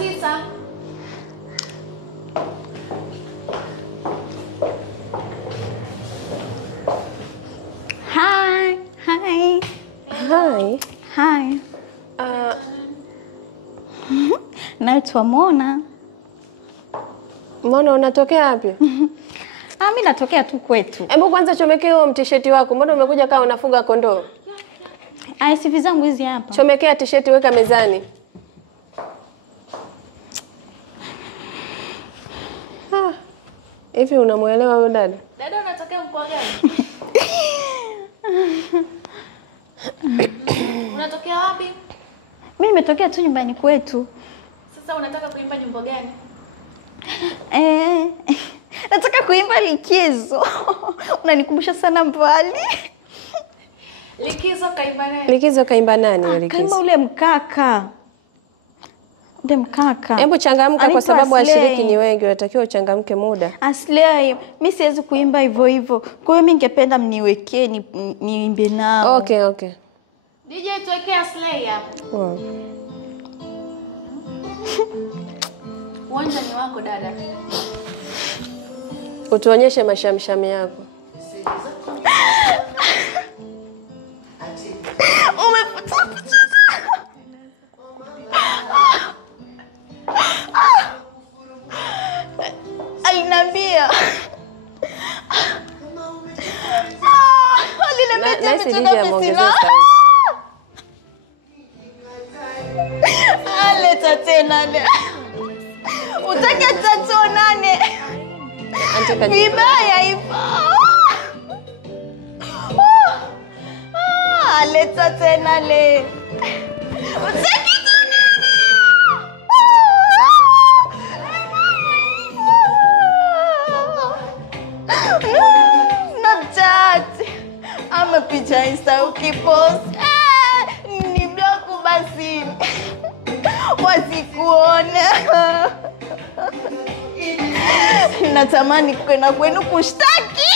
9. Hi. Hi. Hi. Hi. Naitwa Mona. Mona, unatokea wapi? Mimi natokea tu kwetu. Hebu kwanza chomekea huo t-shirt wako. Mbona umekuja kama unafuga kondoo? CV zangu hizi hapa. Chomekea t-shirt weka mezani. Hivi unamuelewa huyo dada? Dada unatokea mkoa gani? Unatokea wapi? Mimi nimetokea tu nyumbani kwetu. Sasa unataka kuimba nyimbo gani? Nataka kuimba Likizo. Unanikumbusha sana mbali. Likizo kaimba nani? Likizo kaimba nani wewe Likizo? Kaimba ule mkaka. Ule mkaka. Hebu changamka kwa sababu washiriki ni wengi, unatakiwa uchangamke muda. Aslay, mimi siwezi kuimba hivyo hivyo. Kwa hiyo mimi ningependa mniwekee niimbe nao. Okay. DJ tuwekee Aslay hapo. Wow. Uwanja ni wako dada. Utuonyeshe mashamshami yako. Alinambia. Aleta tena le. Utake tatuonane. Vibaya hivyo. Aleta tena le. Utake tuonane. Snapchat. Ama picha Insta ukipost. Ni block basi. Wasikuone. Natamani kwenda kwenu kushtaki.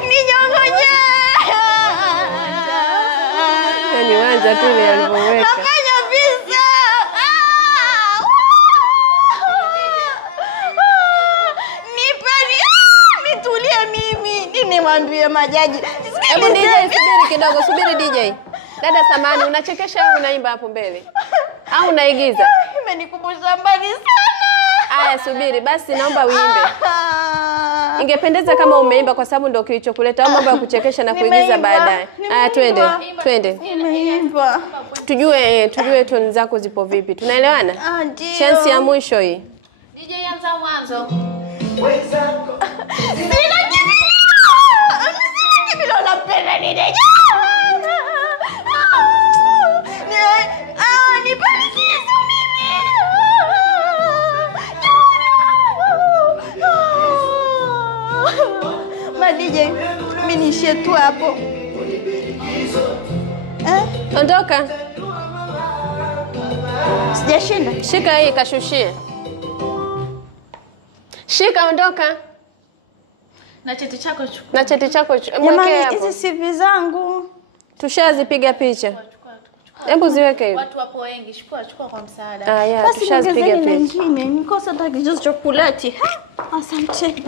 Ninyongonye. Yaani waanza tu ile alipoweka. Nafanya visa. Nipeni. Nitulie mimi. Nimwambie majaji. Hebu DJ subiri kidogo, subiri DJ. Dada samani, unachekesha au unaimba hapo mbele? Au unaigiza? Imenikumbusha mbali sana. Aya subiri, basi naomba uimbe. Ingependeza kama umeimba kwa sababu ndio kilichokuleta au mambo ya kuchekesha na kuigiza baadaye. Aya twende. Nimeimba. Tujue toni zako zipo vipi. Tunaelewana? Chance ya mwisho hii. DJ anza mwanzo. Sina kibilo la pena ni DJ. Ni polisi mimi. Ma DJ, mimi nishie tu hapo. Ondoka. Sijashinda. Shika hii kashushie. Shika ondoka. Na cheti chako chukua. Na cheti chako Jamani, hizi CV zangu tushazipiga picha. Hebu ziweke hivi. Watu wapo wengi, chukua kwa msaada. Yeah, tushazipiga picha. Nyingine, nikosa hata kijozo chokoleti. Asante.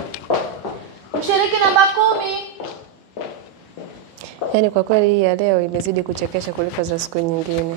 Mshiriki namba 10. Yaani kwa kweli hii ya leo imezidi kuchekesha kuliko za siku nyingine.